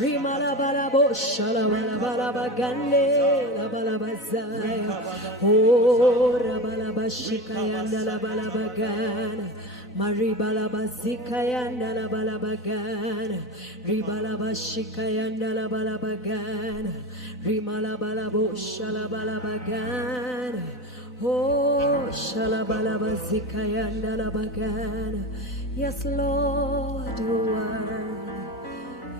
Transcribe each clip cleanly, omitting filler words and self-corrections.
Rimala balabo shalabala balabagande la balabazaya. Oh rabalabashika yanda la balabagana. Maribalabazika yanda la balabagana. Ribalabashika yanda la balabagana. Rimala balabo shalabalabagana. Oh shalabalabazika yanda la bagana. Yes, Lord, you are.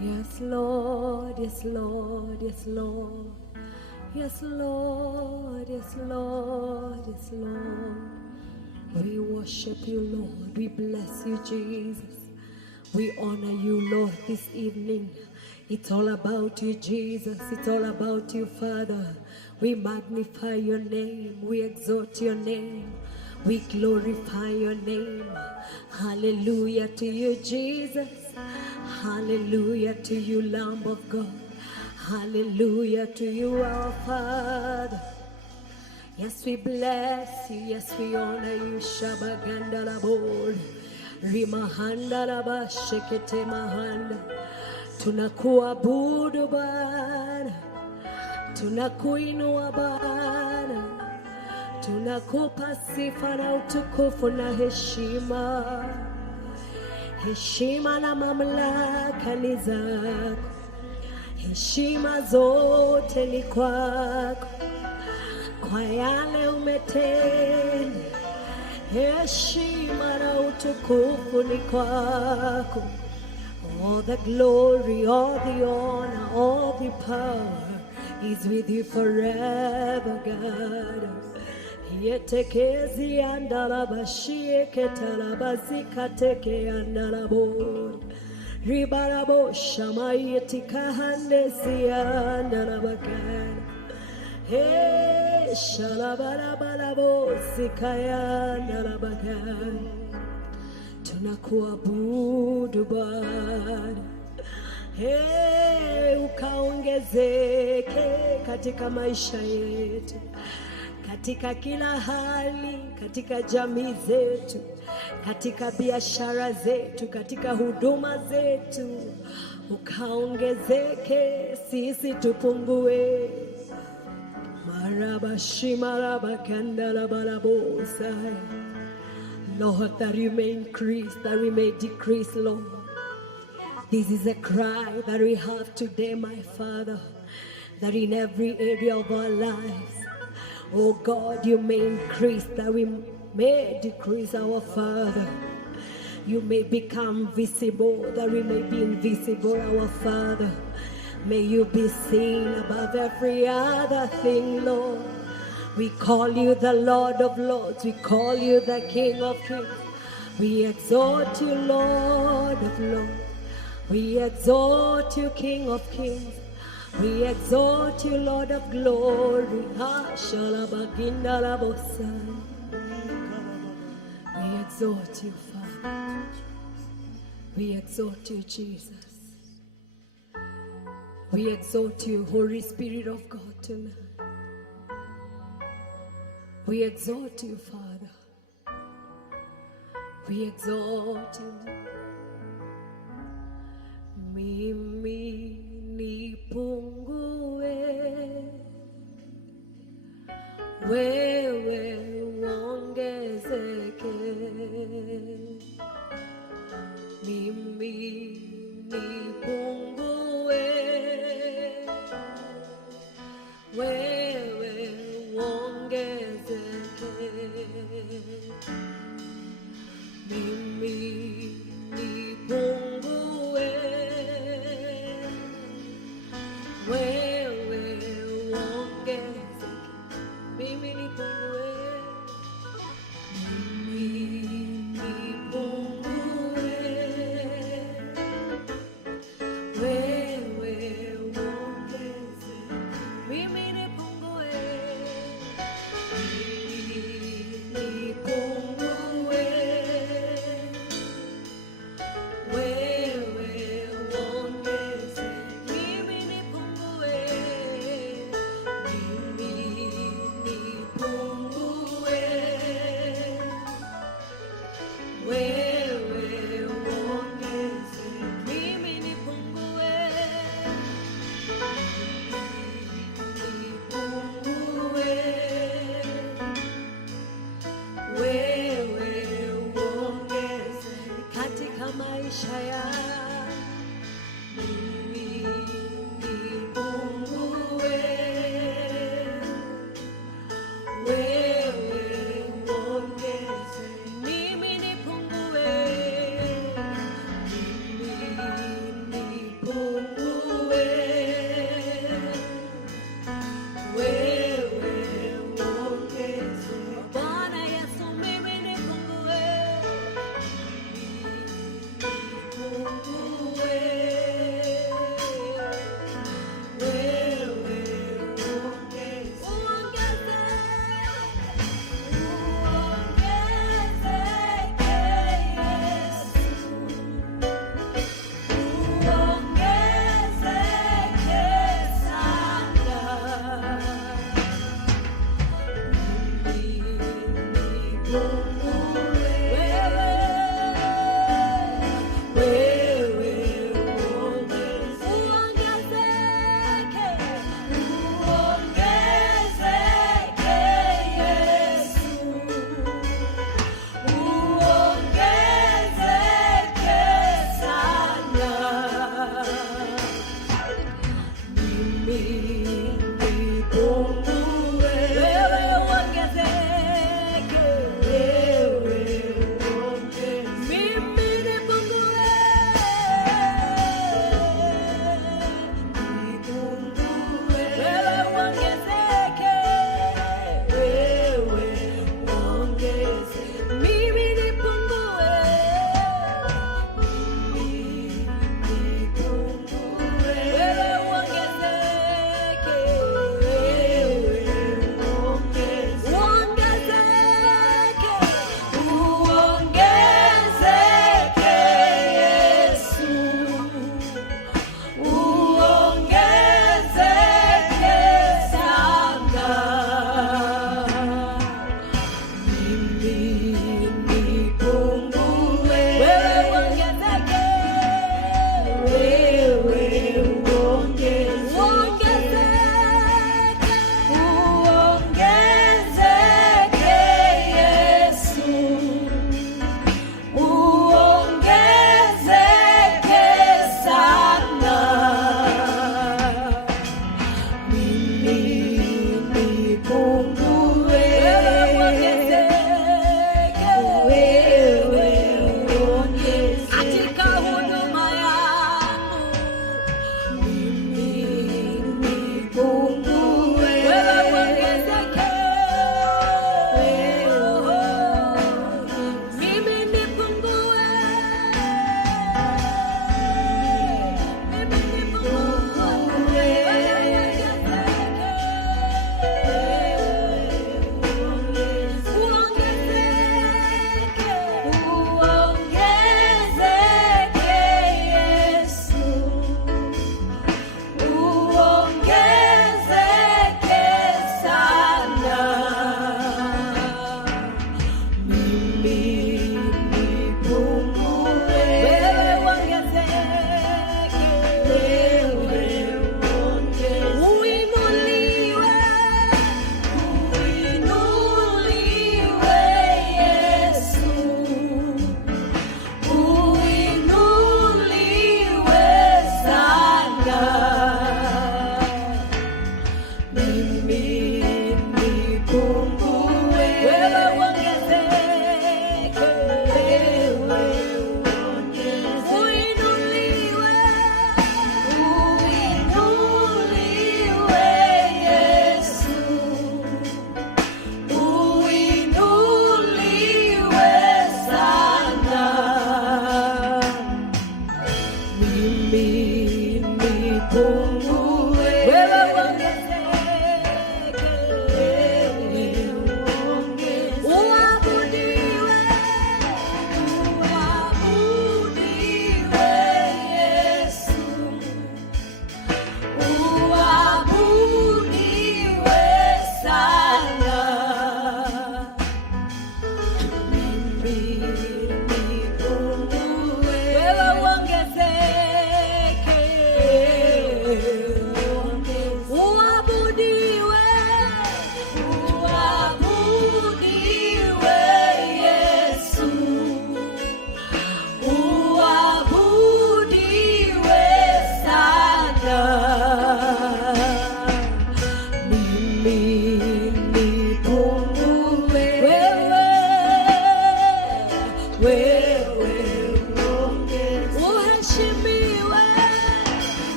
Yes, Lord, yes, Lord, yes, Lord. Yes, Lord, yes, Lord, yes, Lord. We worship you, Lord. We bless you, Jesus. We honor you, Lord, this evening. It's all about you, Jesus. It's all about you, Father. We magnify your name. We exalt your name. We glorify your name. Hallelujah to you, Jesus. Hallelujah to you, Lamb of God. Hallelujah to you, our Father. Yes, we bless you. Yes, we honor you. Shabaganda labor. Rimahanda laba shekete mahanda. Tunakuabudu Bwana. Tunakuinua Bwana. Tunakupa sifa na utukufu na heshima. Heshima na mamlaka ni zako. Heshima zote ni kwako. Kwa yale umetenda. Heshima na utukufu ni kwako. All the glory, all the honor, all the power is with you forever, God. Yetekezi andala bashie ketala bazika teke andala bo. Ribarabo shamai etikahande si andala bakana. Hey, shalabarabarabo sikaya andala bakana. Tunakuabudu Bwana. Hey, ukaongezeke katika maisha yetu. Katika kila hali, katika jamii zetu, katika biashara zetu, katika huduma zetu, ukaongezeke, sisi tupungue. Marabashi marabakandala barabosa. Lord, that you may increase, that we may decrease, Lord. This is a cry that we have today, my Father, that in every area of our lives, oh God, you may increase, that we may decrease, our Father. You may become visible, that we may be invisible, our Father. May you be seen above every other thing, Lord. We call you the Lord of Lords. We call you the King of Kings. We exalt you, Lord of Lords. We exalt you, King of Kings. We exalt you, Lord of glory. We exalt you, Father. We exalt you, Jesus. We exalt you, Holy Spirit of God, tonight. We exalt you, Father. We exalt you. Mimi nipungue, wewe uongezeke. Mimi nipungue, wewe uongezeke. Mimi nipungue, wewe uongezeke. Mimi nipungue, mimi nipungue, maisha yangu. Mimi nipungue, wewe uongeze. Mimi nipungue, mimi nipungue, wewe uongeze. Bwana Yesu, mimi nipungue, nipungue.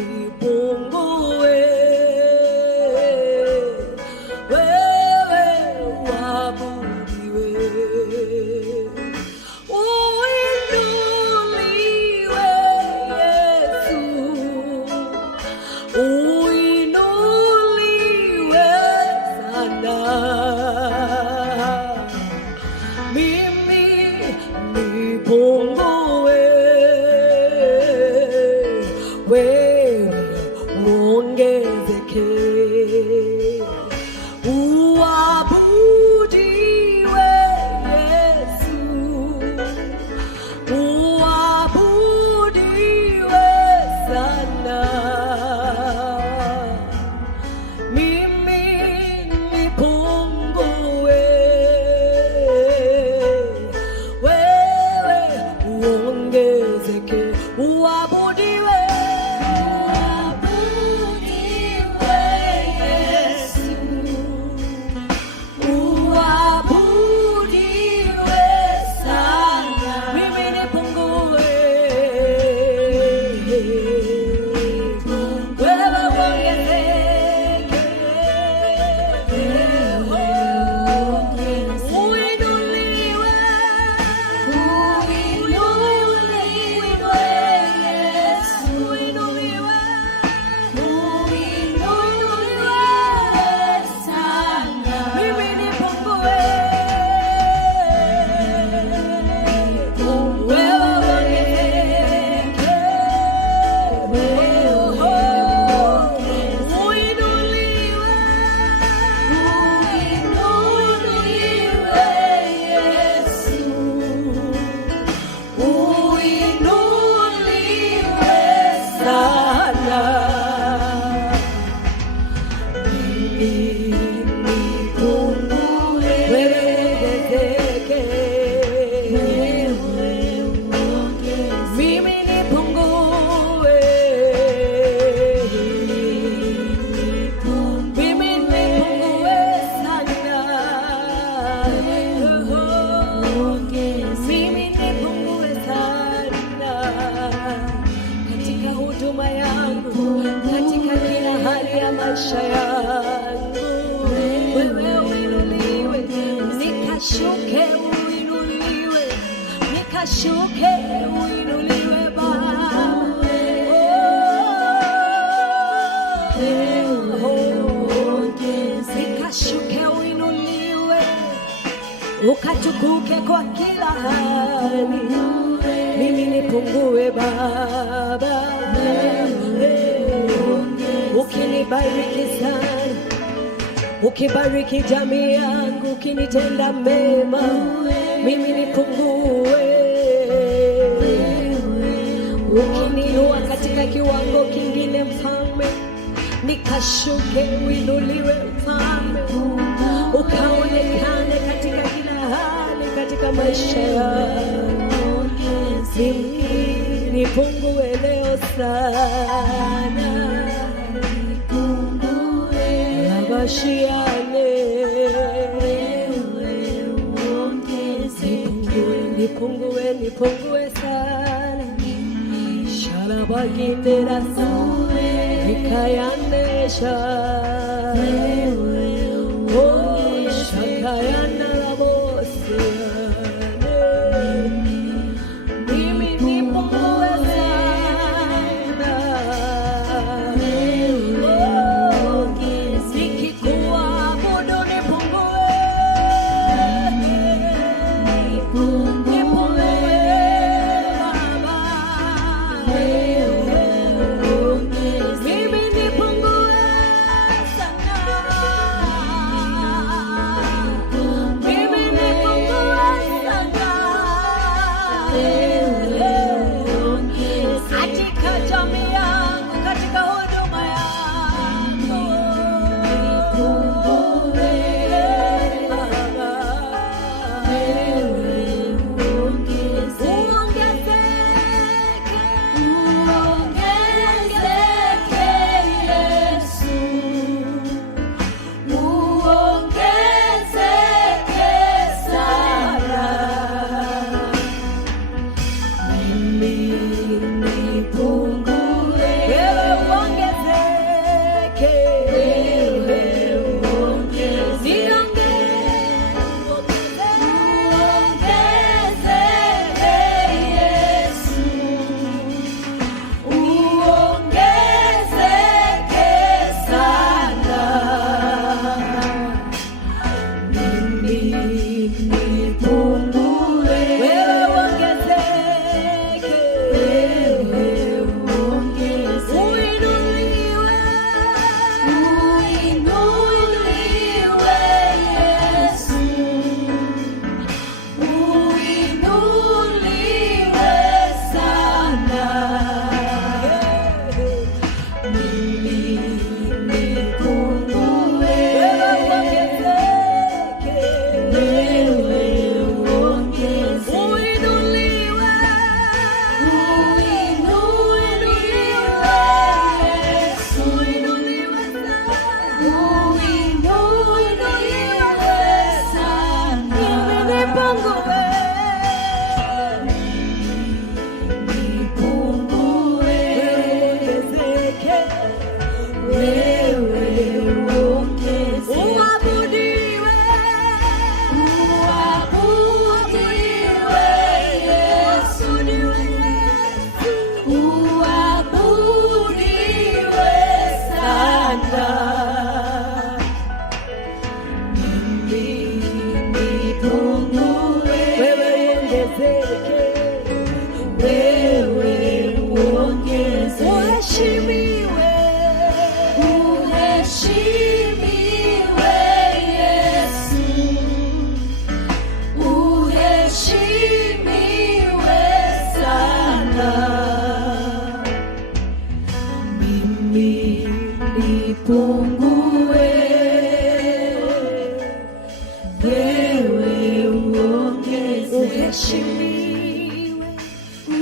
nipungue, wewe uabudiwe, uinuliwe Yesu, uinuliwe sana. Mimi nipungue, wewe uongezeke, uabudiwe Yesu, uabudiwe sana. Mimi nipungue, wewe uongezeke, uabudiwe, uabudiwe Yesu, uabudiwe sana. Mimi nipungue, wewe uongezeke, uinuliwe, uinuliwe Yesu, uinuliwe, uinuliwe sana. Mimi nipungue, wewe uongezeke, uinuliwe, uinuliwe Yesu, uinuliwe sana. Mimi nipungue, wewe uongezeke, mimi nipungue, mimi nipungue sana, mimi nipungue sana katika huduma yangu, katika kila hali ya maisha yangu. Wewe uinuliwe, nikashuke, uinuliwe, nikashuke, uinuliwe Baba. Nikashuke, uinuliwe, ukatukuke kwa kila hali. Mimi nipungue Baba, ukinibariki sana, ukibariki jamii yangu, ukinitenda mema, mimi nipungue, ukiniinua katika kiwango kingine Mfalme, nikashuke, uinuliwe Mfalme, ukaonekane katika kila hali katika maisha yangu. Mimi nipungue leo sana, abashiane, nipungue, nipungue sana, shalabagindera sana, nikayanesha, oh shakayana la bosiane. Mimi nipungue sana, oh nikikuabudu nipungue, nipungue Baba, mimi nipungue sana, mimi nipungue sana katika jamii yangu, katika huduma yangu. Nipungue Baba, uongezeke, nipungue, wewe uongeze. Uheshimiwe,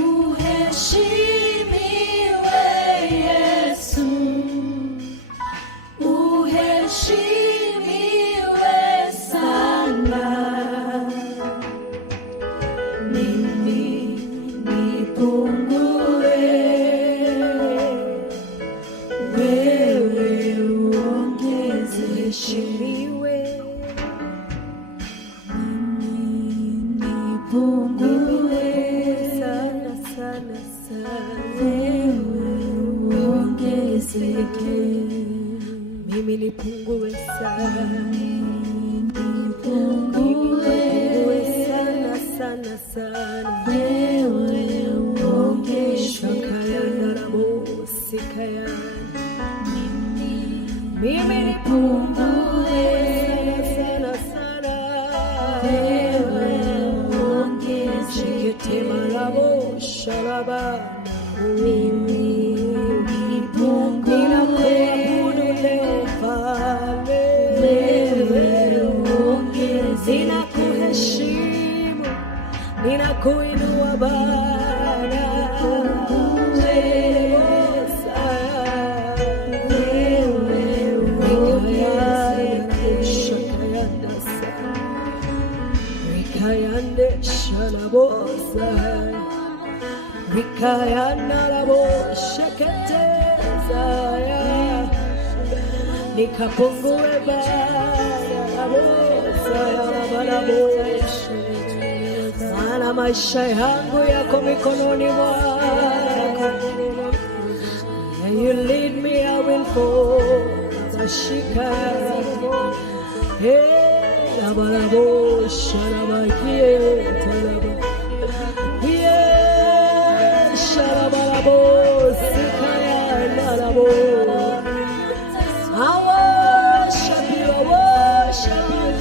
uheshimiwe Yesu, uheshimiwe sana. Mimi nipungue, wewe uongeze. Uheshimiwe, mimi nipungue sana sana sana, wewe uongezeke. Mimi nipungue sana, nipungue sana sana sana, wewe uongezeke. Mimi nipungue sana sana, wewe uongezeke. Marabo sharaba, mimi nipungue, leo Mfalme, wewe uongezeke. Ninakuheshimu, ninakuinua Bwana, nikapungue maana maisha yangu yako mikononi mwako. You lead me, I will follow. Tashika Labarabo Sharabakie Talaba Sharabarabo Sikaya Larabo. I worship you,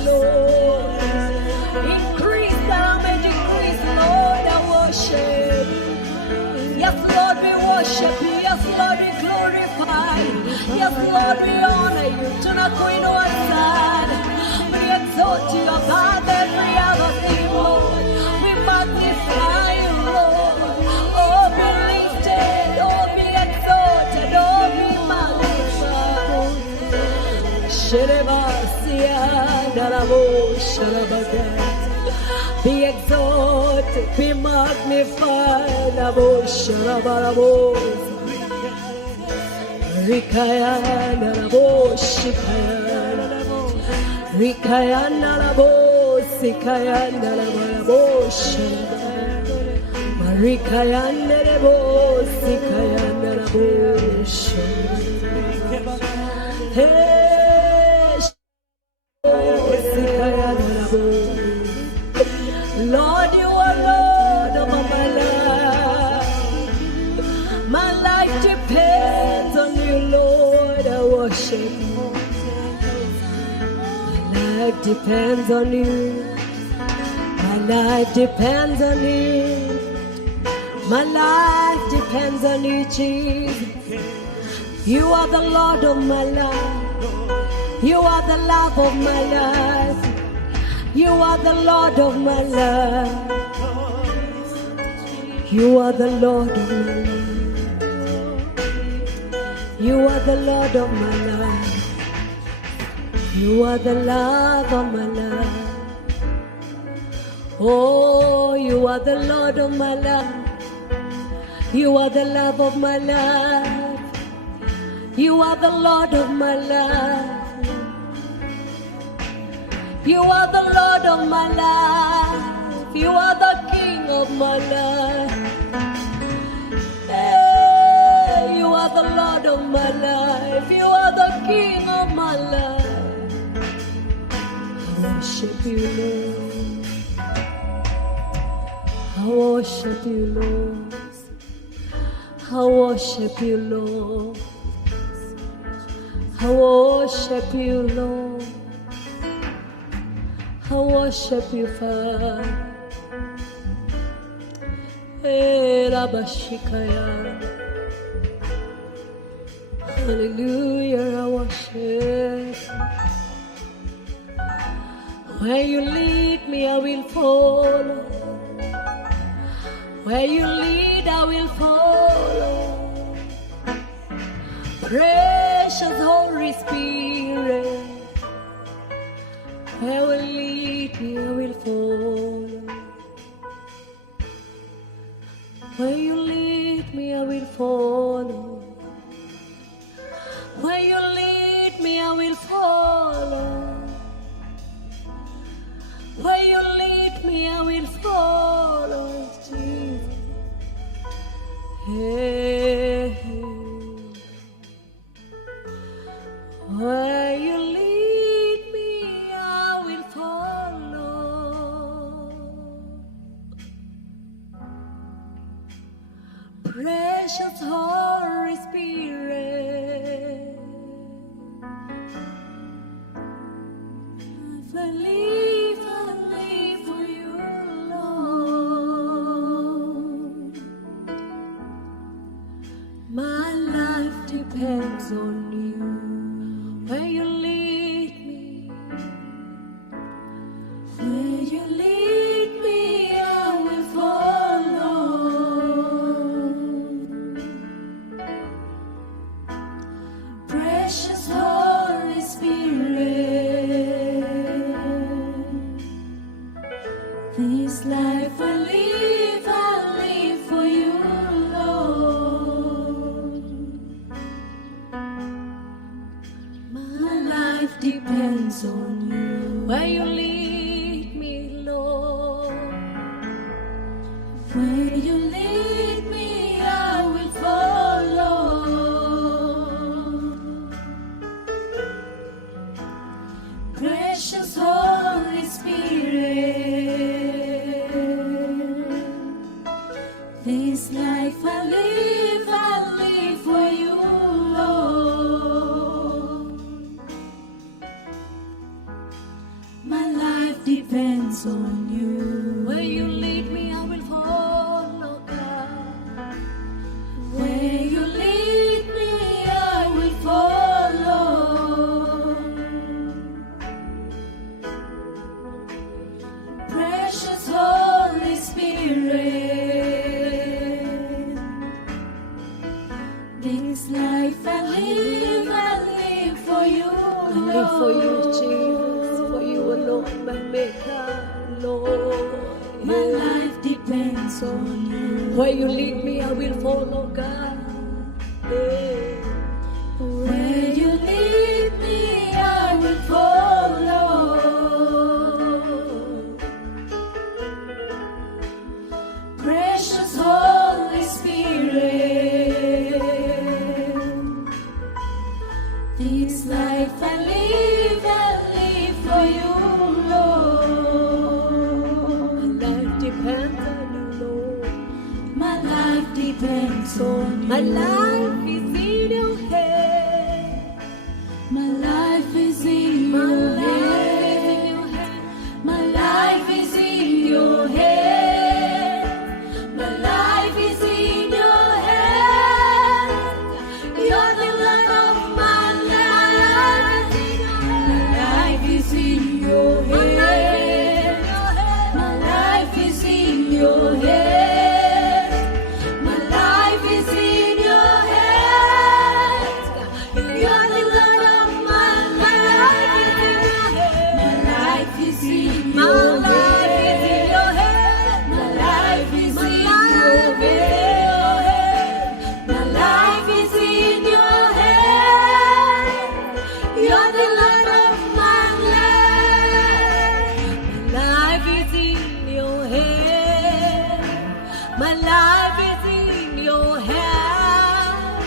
Lord. Increase that I may decrease, Lord. I worship. Yes, Lord, we worship you. Yes, Lord, we glorify you. Yes, Lord, we honor you. Tunakuinua sana. We exalt you above every other thing, Lord. We magnify you, Lord. Oh, be lifted. Oh, be exalted. Oh, be magnified. Sherebasia darabo sharabaga. Be exalted, be magnified, Abo Sharabarabo, Rikayana Rabo Shikayana, Rikayana Rabo Sikayana Rabo Sharabarabo, Rikayana Rabo Sikayana Rabo Sharabarabo. Lord, you are Lord of my life. My life depends on you, Lord. I worship you. My life depends on you. My life depends on you. My life depends on you, Jesus. You are the Lord of my life. You are the love of my life. You are the Lord of my life. You are the Lord of my life. You are the Lord of my life. You are the love of my life. Oh, you are the Lord of my life. You are the love of my life. You are the Lord of my life. You are the Lord of my life. You are the King of my life. Hey, you are the Lord of my life. You are the King of my life. I worship you, Lord. I worship you, Lord. I worship you, Lord. I worship you, Lord. I worship you, Father. Hey, Rabashikaya. Hallelujah, I worship. Where you lead me, I will follow. Where you lead, I will follow. Precious Holy Spirit, where you lead me, I will follow. Where you lead me, I will follow. Where you lead me, I will follow. Where you lead me, I will follow, Jesus. Hey, hey. Where you lead me, I will follow. Precious Holy Spirit, if I live for you alone. My life depends on you. Where you lead me, where you lead me, I will follow. Precious Holy Spirit, this life I live for you alone. My life depends on you. Where you lead me, Lord. Where you lead me, I will follow. Precious Holy Spirit, this life I live for you alone. My life depends on you. Where you lead me, I will follow, God. Where you lead me, I will follow. Precious Holy Spirit, this life I live for you alone. I live for you, Jesus, for you alone, my Maker, Lord. My life depends on you. Where you lead me, I will follow, God. Yeah. Where you lead me, I will follow. Precious Holy Spirit, this life I live for you alone. My life depends on you, Lord. My life depends on you. My life is in your hand. My life is in your hand. My life is in your hand. My life is in your hand. You're the Lord of my life. My life is in your hand. My life is in your hand. My life is in your hand. You're the Lord of my life. My life is in your hand. My life is in your hand. My life is in your hand. You're the Lord of my life. My life is in your hand. My life is in your hand.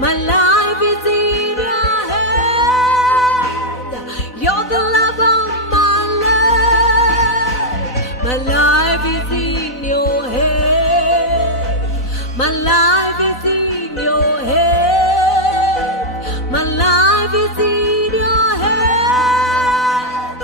My life is in your hand. You're the love of my life. My life is in your hand. My life is in your hand. My life is in your hand.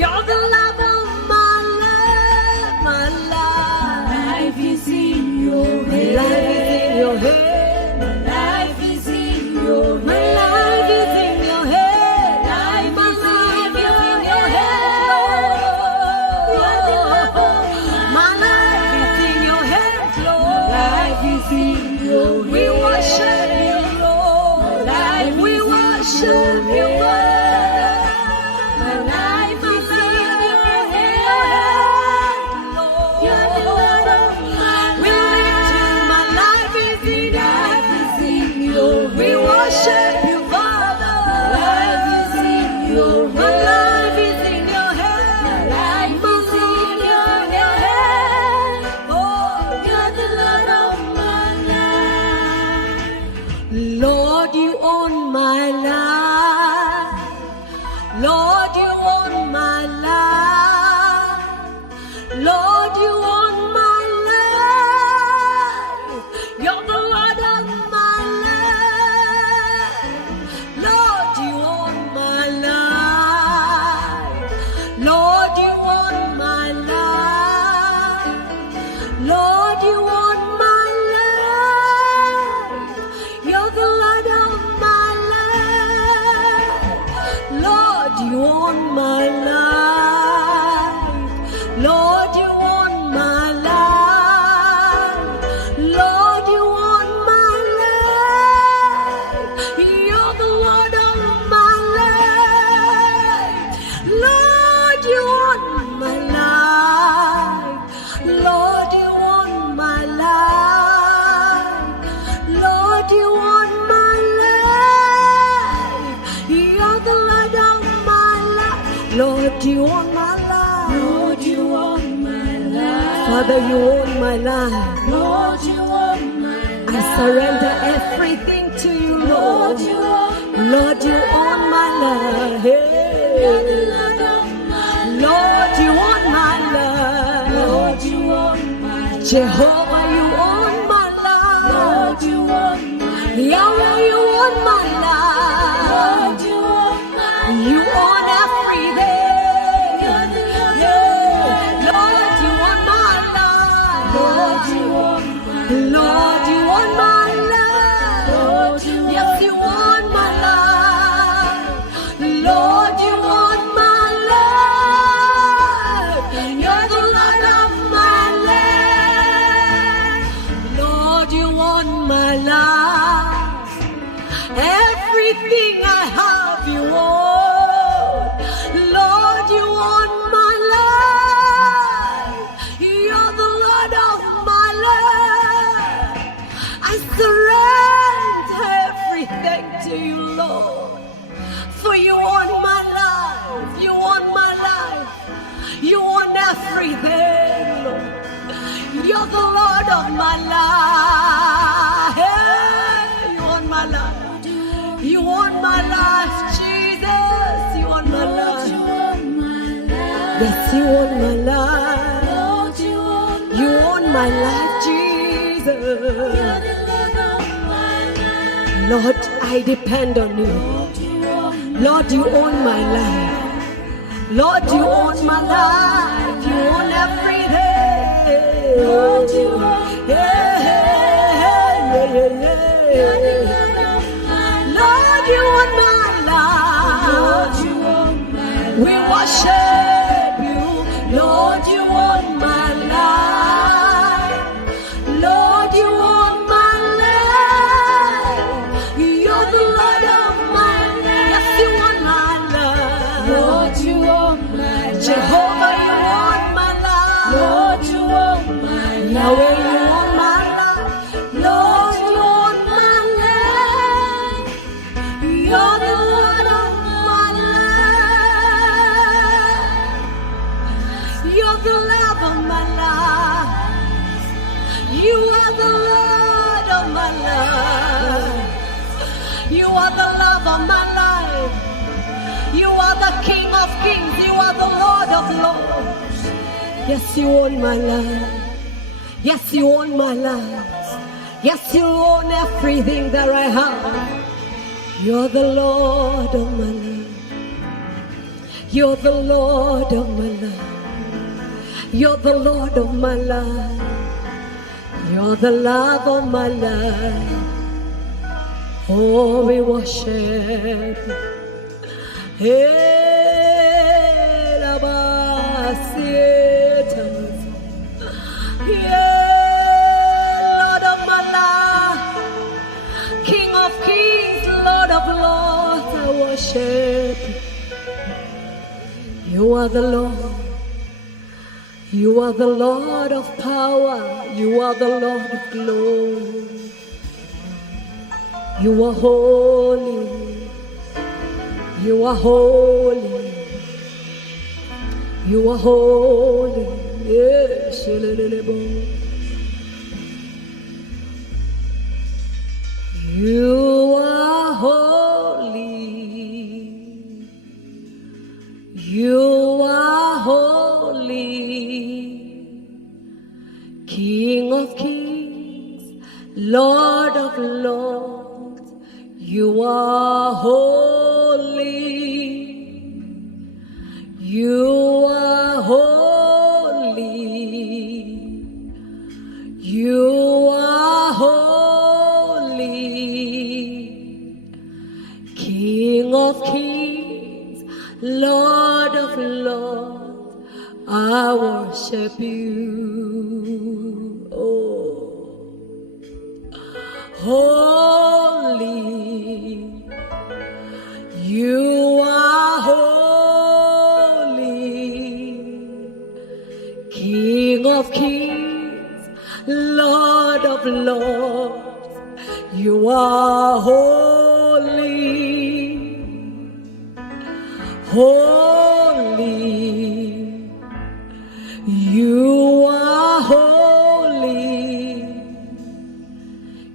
You're the love of my life. My life is in your hand. My life is in your hand. My life is in your hand. My life is in your hand. worship you, Father. My life is in your hand, Lord. You're the Lord of my life. We lift you. My life is in your hand. We worship you, Father. My life is in your hand. My life is in your hand. My life is in your hand. Oh, you're the Lord of my life. Lord, you own my life. Lord, you own my life. Lord, you own my life. You're the Lord of my life. Lord, you own my life. Lord, you own my life. Lord, you own my life. You're the Lord of my life. Lord, you own my life. Lord, you own my life. Lord, you own my life. You're the Lord of my life. Lord, you own my life. Lord, you own my life. Lord, you own my life. You're the Lord of my life. Lord, you own my life. Lord, you own my life. Father, you own my life. Lord, you own my life. I surrender everything to you, Lord. Lord, you own my life. You're the Lord of my life. Lord, you own my life. Lord, you own my life. Jehovah, you own my life. Lord, you own my life. Yahweh, you own my life. Lord, you own my life. You own everything. You're the Lord of my life. Lord, you own my life. Lord, you own my life. Lord, you own my life. Lord, you own yes, you own my life. Lord, you own my life. You're the Lord of my life. Lord, you own my life. Everything I have, you own. Lord, you own my life. You're the Lord of my life. I surrender everything to you, Lord. For you own my life. You own my life. You own everything, Lord. You're the Lord of my life. Hey, you own my life. You own my life, Jesus. You own my life. Yes, you own my life. You own my life, Jesus. Lord, I depend on you. Lord, you own my life. Lord, you own my life. You own everything. Lord, you own yeah, yeah, yeah, yeah. Lord, you own my life. Lord, you own my life. We worship you. Lord, you own my life. Lord, you own my life. You're the Lord of my life. Yes, you own my life. Lord, you own my life. Jehovah, you own my life. Lord, you own my life. Yahweh, you own my life. Lord, you own my life. You're the Lord of my life. You're the love of my life. You are the Lord of my life. You are the love of my life. You are the King of kings. You are the Lord of lords. Yes, you own my life. Yes, you own my life. Yes, you own everything that I have. You're the Lord of my life. You're the Lord of my life. You're the Lord of my life. You're the love of my life. Oh, we worship. Hey, Labasitas. Yeah, Lord of my life. King of kings, Lord of lords. worship you. You are the Lord. You are the Lord of power. You are the Lord of glory. You are holy. You are holy. You are holy. Yes. You are holy. You are holy. King of kings, Lord of lords, you are holy. You are holy. You are holy. King of kings, Lord of lords, I worship you. Oh, holy, you are holy. King of kings, Lord of lords, you are holy. Holy, you are holy.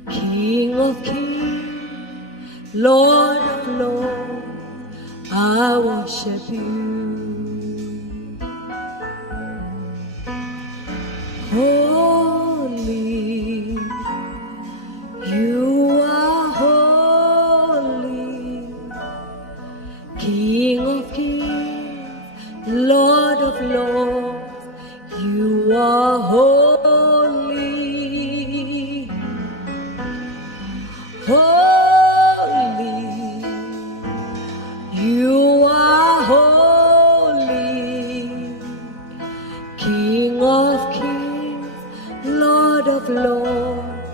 King of kings, Lord of lords, I worship you. Holy, you are holy. King of kings, Lord of lords, you are holy. Holy, you are holy. King of kings, Lord of lords,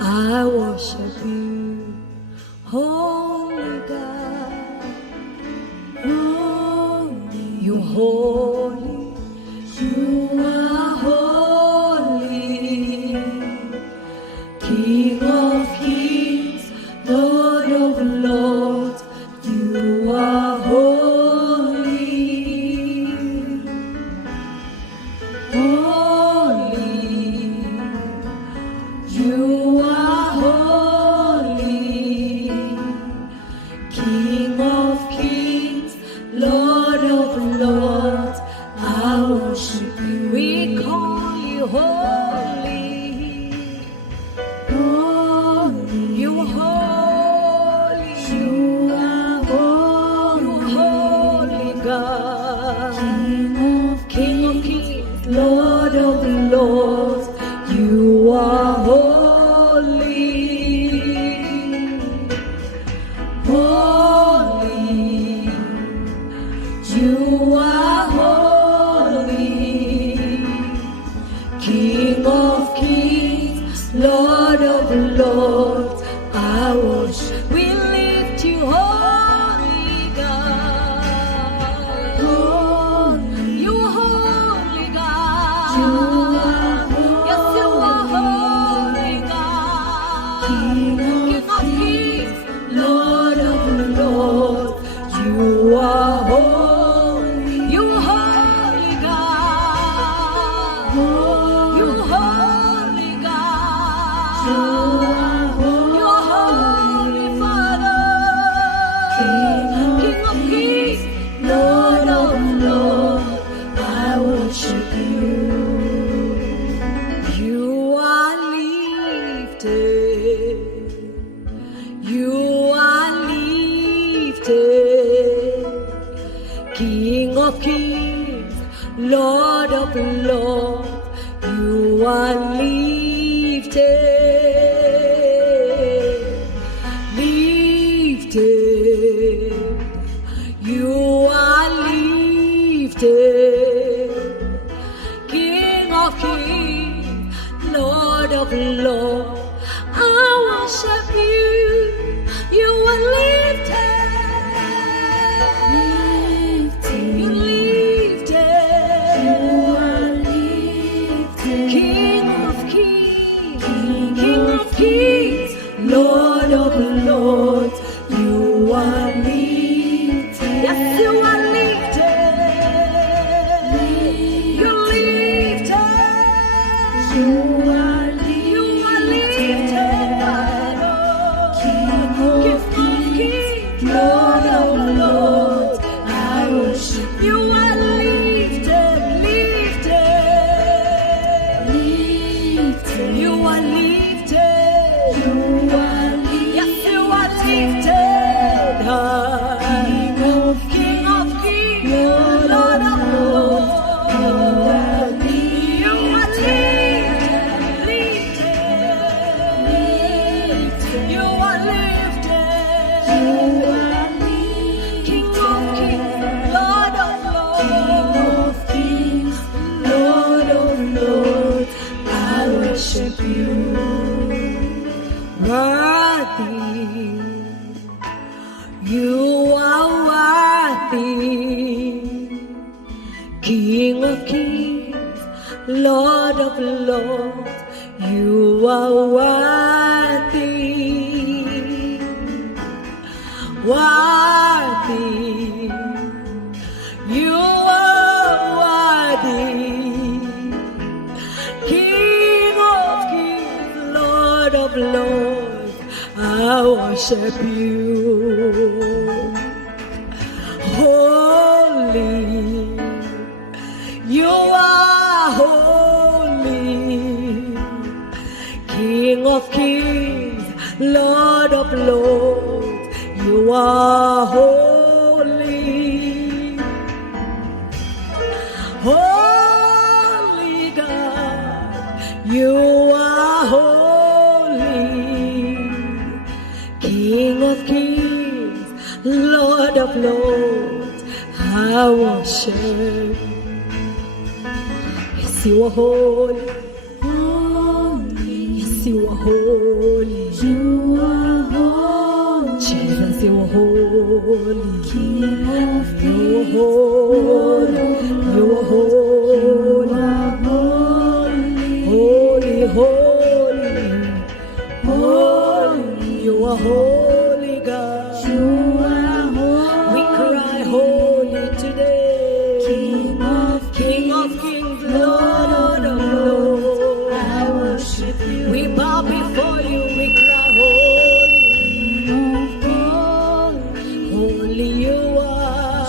I worship you. Holy God, holy, you holy, you are holy. King of kings, Lord of lords, you are holy. Holy, you are holy. King of kings, Lord of lords, I worship you. We call you holy. Holy, you are holy. You are holy. You are holy God. King of kings, Lord of lords, you are holy. Holy, you are holy. King of kings, Lord of lords, I worship. We lift you, holy God. Holy, you are holy God. You are holy. Yes, you are holy God. King of kings, Lord of lords, you are holy. You are holy God. You are holy God. You are holy Father. King of kings, Lord of lords, I worship you. You are lifted. You are lifted. King of kings, Lord of lords, you are lifted. Lifted. You are lifted. King of kings, Lord of lords, I worship you. You are lifted. of Lords, you are lifted. Yes, you are lifted. You're lifted. You are lifted. King of kings, Lord of lords, I worship you. You are lifted, lifted. You are lifted. Yes, you are lifted high. King of kings, Lord of lords, you are lifted, lifted. You are lifted. King of kings, Lord of lords, I worship you. Worthy, you are worthy. King of kings, Lord of lords, you are worthy. Worthy, you are worthy. King of kings, Lord of lords, I worship you. Holy, you are holy. King of kings, Lord of lords, you are holy. Holy God, you are holy. King of kings, Lord of lords, I worship. Yes, you are holy. Yes, you are holy. You are holy. Jesus, you are holy. King of kings, you are holy. Holy, holy, holy. You are holy, God. You are holy. We cry holy today. King of kings, Lord of lords, I worship you. We bow before you, we cry holy. Holy you are.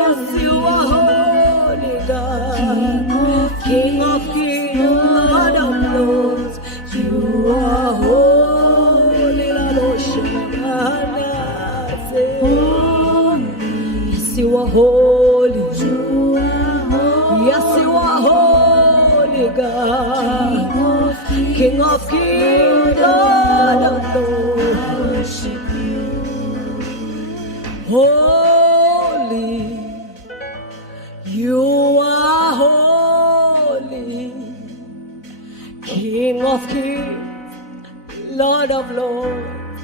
Yes, you are holy, God. King of kings, Lord of lords, you are holy. Yes, you are holy. Yes, you are holy, God. King of kings, Lord of lords, I worship you. Holy, you are holy. King of kings, Lord of lords,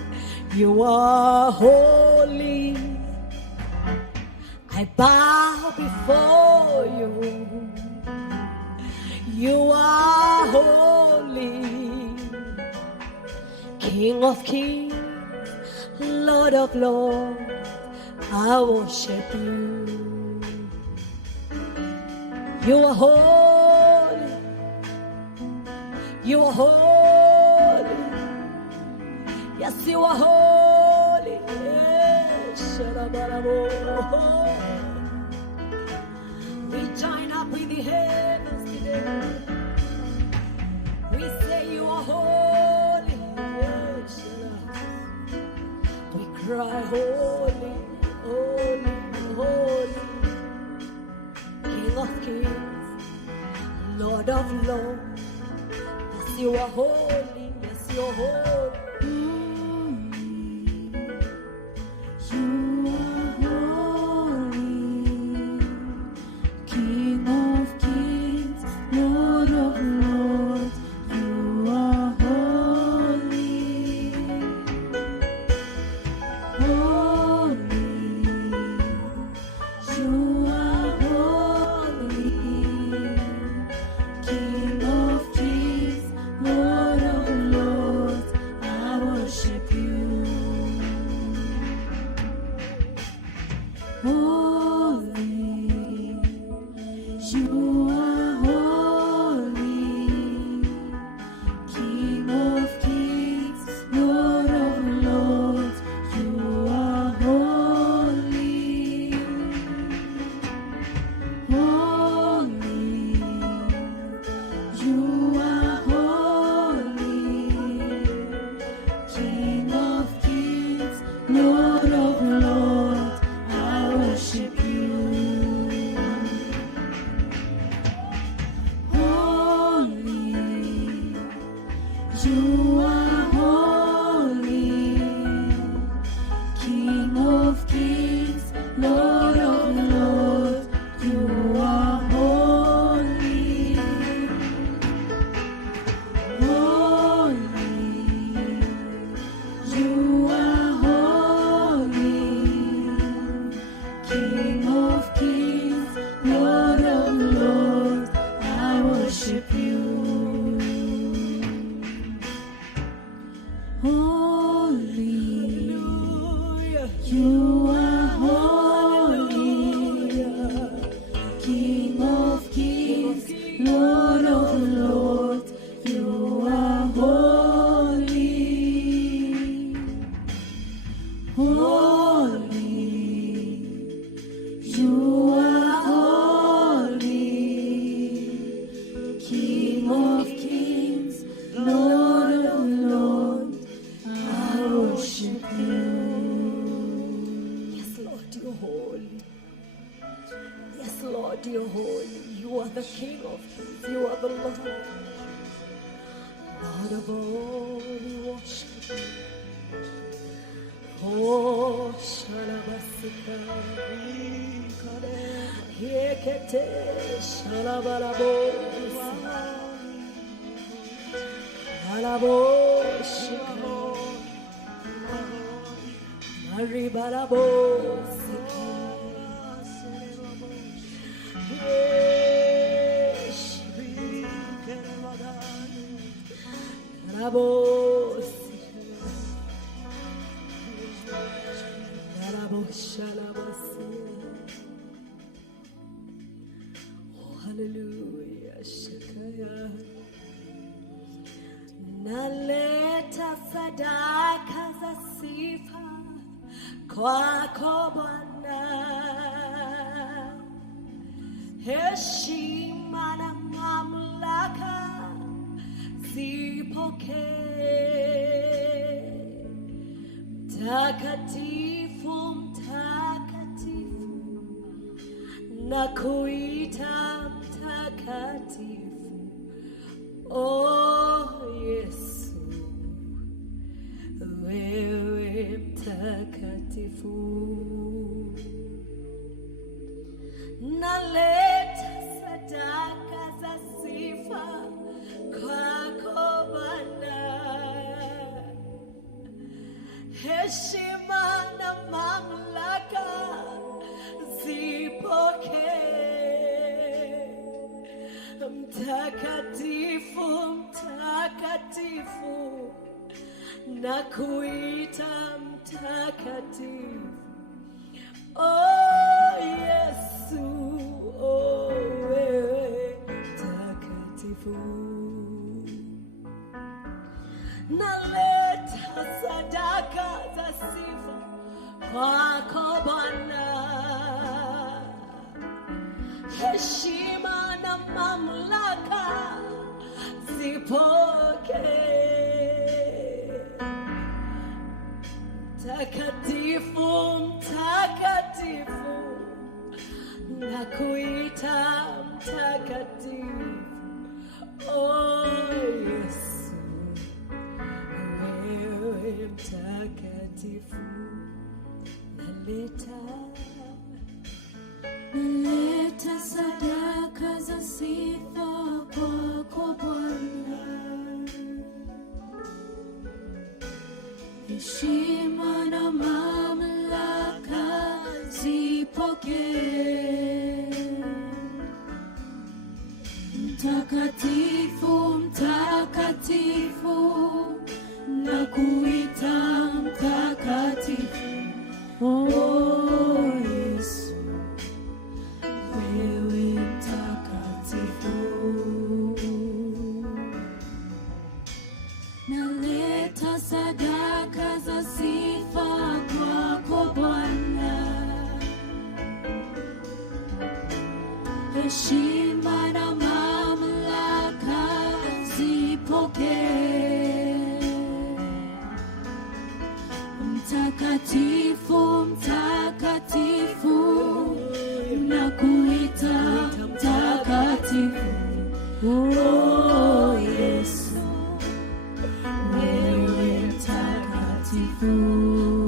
you are holy. I bow before you. You are holy. King of kings, Lord of lords, I worship you. You are holy. You are holy. Yes, you are holy. Yes, we join up with the heavens today. We say you are holy. Yes, we cry holy, holy, holy. King of kings, Lord of lords. Yes, you are holy. Yes, you are holy. You are holy, King of kings, Lord of lords. You are holy, holy. You are holy, King of kings, Lord of lords. I worship you. Yes, Lord, you're holy. Yes, Lord, you're holy. You are the King of kings. You are the Lord. Lord of all, we worship you. Oh, Shalabasika, Yekete, Shalabalabo, Alabo, Shiko, Maribalabo, Alabo. Oh, hallelujah. Shakaya. Naleta sadaka za sifa kwako Bwana, heshima na mamlaka zipokee. Mtakatifu, mtakatifu, nakuita mtakatifu. Oh Yesu, wewe mtakatifu. Naleta sadaka za sifa kwako Bwana, heshima na mamlaka zipokee. Mtakatifu, mtakatifu, nakuita mtakatifu. Oh Yesu, oh wewe mtakatifu. Naleta sadaka za sifa kwako Bwana, heshima na mamlaka zipokee. Mtakatifu, mtakatifu, nakuita mtakatifu. Oh Yesu, wewe mtakatifu. Naleta sadaka za sifa kwako Bwana, heshima na mamlaka zipokee. Mtakatifu, mtakatifu, nakuita mtakatifu. Oh Yesu, wewe mtakatifu. Naleta sadaka za sifa kwako Bwana, heshima na mamlaka zipokee. Mtakatifu, mtakatifu, nakuita mtakatifu. Oh Yesu, wewe mtakatifu.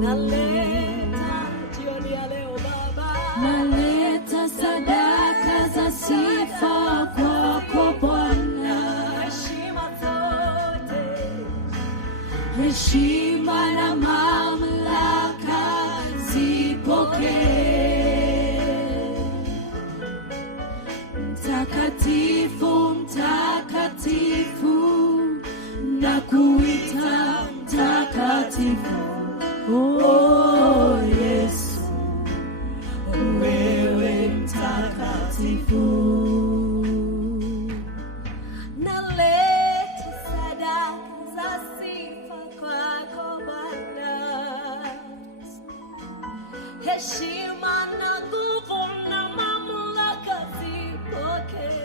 Naleta jioni ya leo Baba, naleta sadaka za sifa kwako Bwana, heshima zote, heshima na mamlaka zipokee. Mtakatifu, mtakatifu, nakuita mtakatifu. Oh yeah. heshima na nguvu na mamlaka zipokee.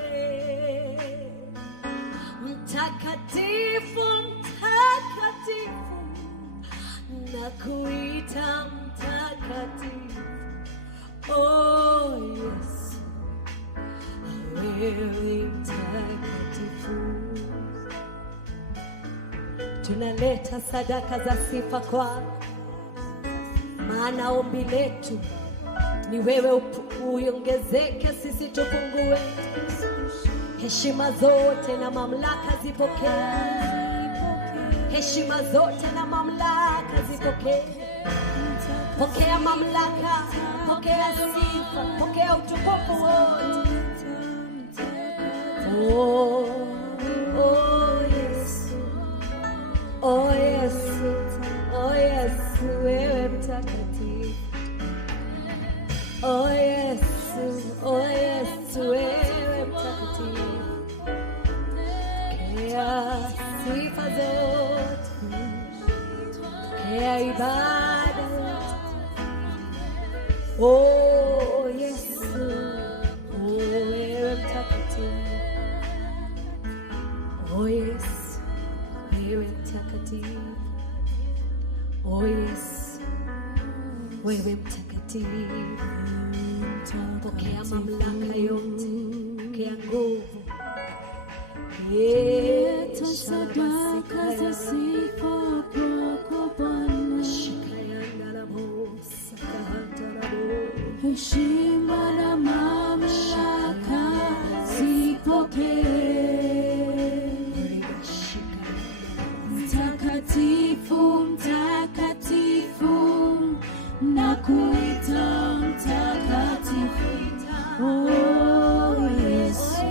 Mtakatifu, mtakatifu, na kuita mtakatifu. Oh yes, wewe mtakatifu. Tunaleta sadaka za sifa kwako, maana ombi letu ni wewe uongezeke, sisi tupungue. Heshima zote na mamlaka zipokee. Heshima zote na mamlaka zipokee. Pokea mamlaka, pokea sifa, pokea utukufu wote. Oh, oh Yesu, oh Yesu, oh Yesu, wewe mtakatifu. Oh Yesu, oh Yesu, wewe mtakatifu. Pokea sifa zote, pokea ibada. Oh Yesu, oh wewe mtakatifu. Oh Yesu, wewe mtakatifu. Oh Yesu, wewe mtakatifu. Pokea mamlaka yote, pokea nguvu. Leta sadaka za sifa kwako Bwana. Heshima na mamlaka zipokee. Mtakatifu, mtakatifu, na kuita mtakatifu. Oh Yesu,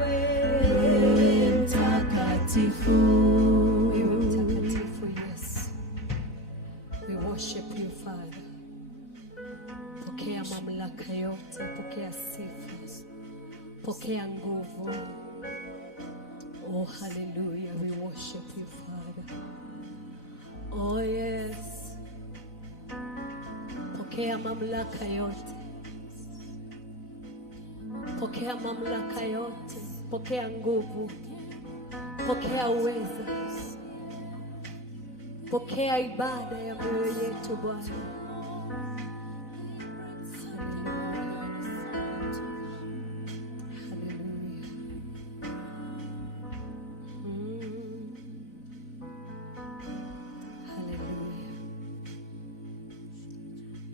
wewe mtakatifu. Wewe mtakatifu, yes. We worship you, Father. Pokea mamlaka yote, pokea sifa, pokea nguvu. Oh hallelujah, we worship you, Father. Oh yes, pokea mamlaka yote, pokea mamlaka yote, pokea nguvu, pokea uweza, pokea ibada ya mioyo yetu Bwana.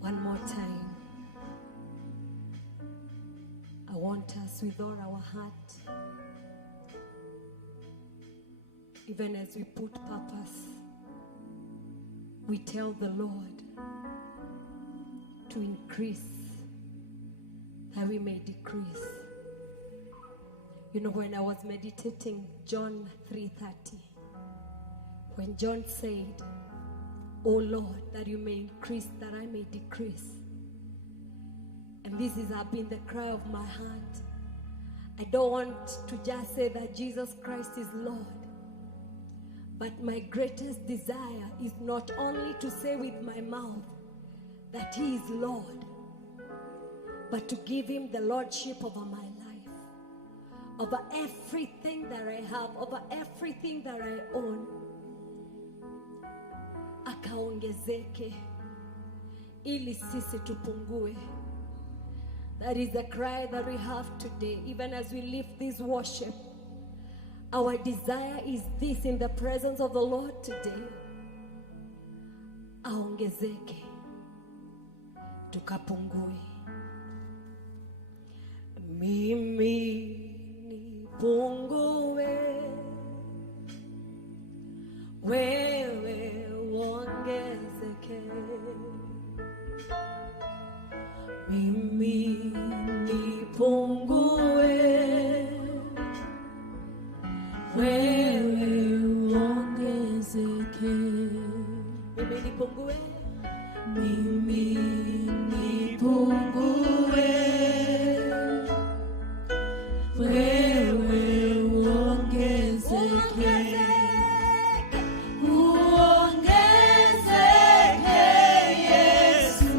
One more time, I want us with all our heart, even as we put purpose, we tell the Lord to increase that we may decrease. You know, when I was meditating John 3:30, when John said, "Oh Lord, that you may increase, that I may decrease." And this has been the cry of my heart. I don't want to just say that Jesus Christ is Lord, but my greatest desire is not only to say with my mouth that He is Lord, but to give Him the lordship over my life, over everything that I have, over everything that I own. Akaongezeke ili sisi tupungue. That is the cry that we have today, even as we lift this worship. Our desire is this in the presence of the Lord today. Aongezeke, tukapungue. Mimi nipungue, wewe uongezeke. Mimi nipungue, wewe uongezeke. Mimi nipungue, mimi nipungue, wewe uongezeke. Uongezeke Yesu.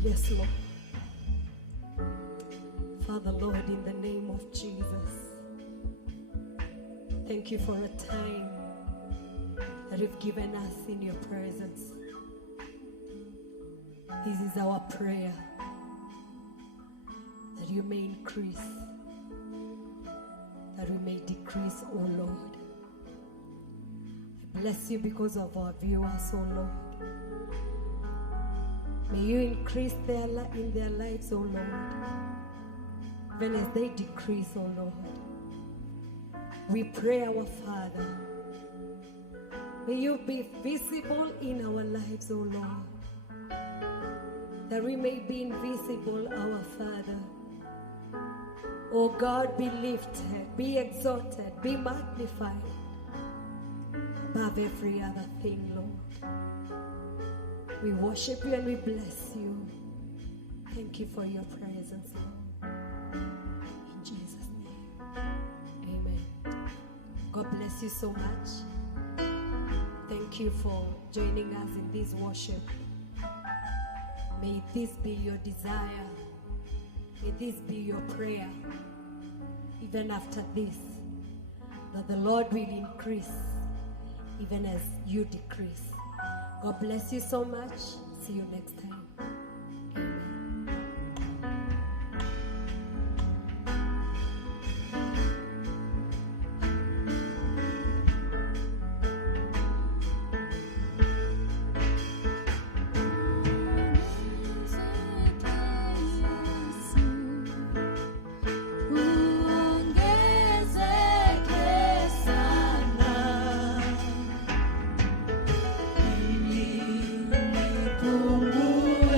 Yes, Lord. Father, Lord, in the name of Jesus, thank you for a time that you've given us in your presence. This is our prayer, that you may increase, that we may decrease, O Lord. I bless you because of our viewers, O Lord. May you increase in their lives, O Lord, even as they decrease, O Lord. We pray, our Father, may you be visible in our lives, O Lord, that we may be invisible, our Father. O God, be lifted, be exalted, be magnified above every other thing, Lord. We worship you and we bless you. Thank you for your presence, Lord. In Jesus' name, amen. God bless you so much. Thank you for joining us in this worship. May this be your desire. May this be your prayer, even after this, that the Lord will increase, even as you decrease. God bless you so much. See you next time. Mungu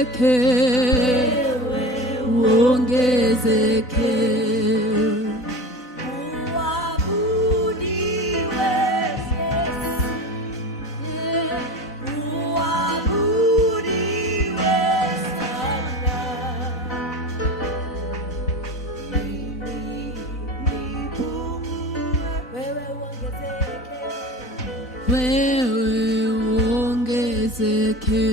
uongezeke, uongezeke. Wewe uongezeke.